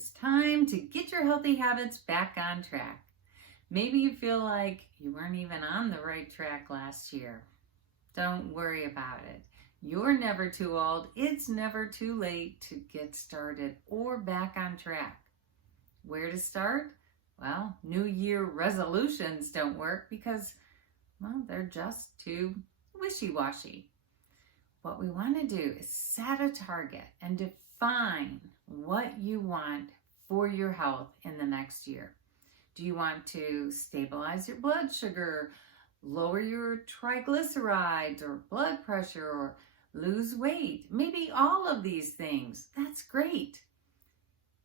It's time to get your healthy habits back on track. Maybe you feel like you weren't even on the right track last year. Don't worry about it. You're never too old. It's never too late to get started or back on track. Where to start? Well, New Year resolutions don't work because, well, they're just too wishy-washy. What we want to do is set a target and define what you want for your health in the next year. Do you want to stabilize your blood sugar, lower your triglycerides or blood pressure, or lose weight? Maybe all of these things. That's great.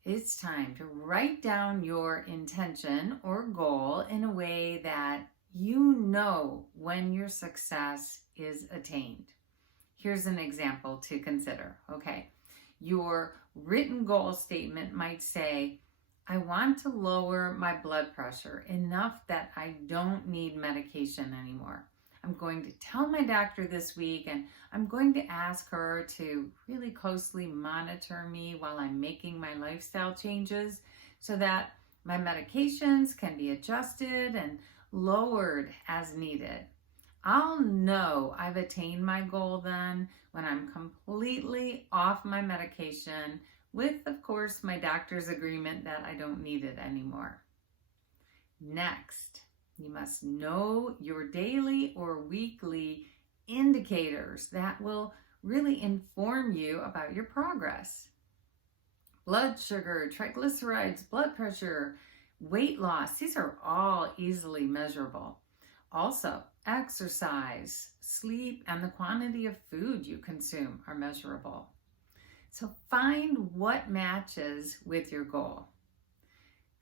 It's time to write down your intention or goal in a way that you know when your success is attained. Here's an example to consider. Okay, your written goal statement might say, I want to lower my blood pressure enough that I don't need medication anymore. I'm going to tell my doctor this week, and I'm going to ask her to really closely monitor me while I'm making my lifestyle changes so that my medications can be adjusted and lowered as needed. I'll know I've attained my goal then when I'm completely off my medication with, of course, my doctor's agreement that I don't need it anymore. Next, you must know your daily or weekly indicators that will really inform you about your progress. Blood sugar, triglycerides, blood pressure, weight loss, these are all easily measurable. Also, exercise, sleep, and the quantity of food you consume are measurable. So find what matches with your goal.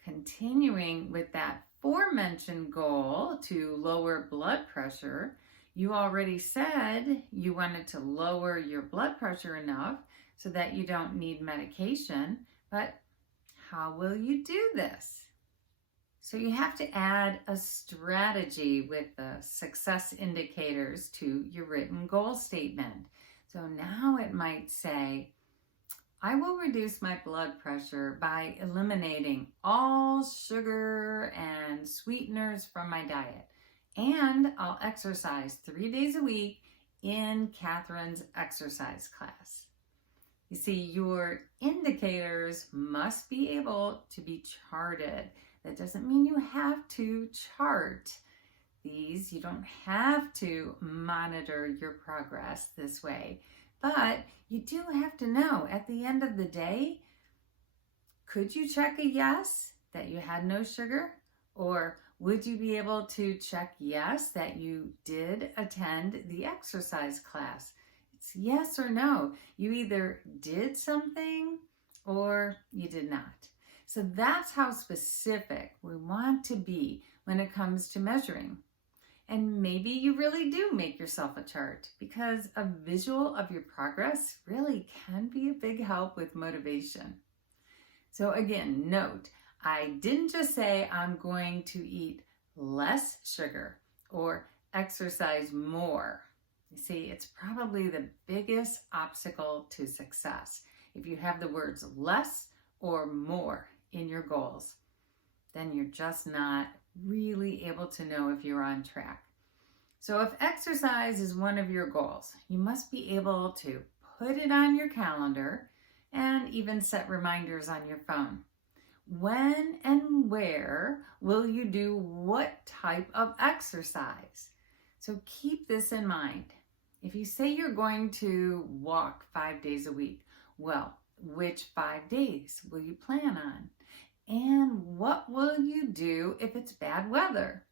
Continuing with that aforementioned goal to lower blood pressure, you already said you wanted to lower your blood pressure enough so that you don't need medication, but how will you do this? So you have to add a strategy with the success indicators to your written goal statement. So now it might say, I will reduce my blood pressure by eliminating all sugar and sweeteners from my diet. And I'll exercise 3 days a week in Kathryn's exercise class. You see, your indicators must be able to be charted. That doesn't mean you have to chart these. You don't have to monitor your progress this way. But you do have to know at the end of the day, could you check a yes that you had no sugar? Or would you be able to check yes that you did attend the exercise class? It's yes or no. You either did something or you did not. So that's how specific we want to be when it comes to measuring. And maybe you really do make yourself a chart because a visual of your progress really can be a big help with motivation. So again, note, I didn't just say I'm going to eat less sugar or exercise more. You see, it's probably the biggest obstacle to success. If you have the words less or more in your goals, then you're just not really able to know if you're on track. So if exercise is one of your goals, you must be able to put it on your calendar and even set reminders on your phone. When and where will you do what type of exercise? So keep this in mind. If you say you're going to walk 5 days a week, well, which 5 days will you plan on? And what will you do if it's bad weather?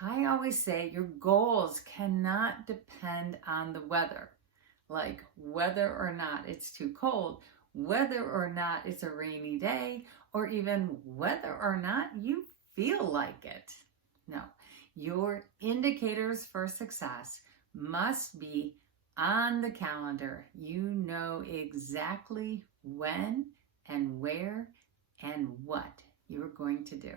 I always say your goals cannot depend on the weather, like whether or not it's too cold, whether or not it's a rainy day, or even whether or not you feel like it. No, your indicators for success must be on the calendar. You know exactly when and where and what you're going to do.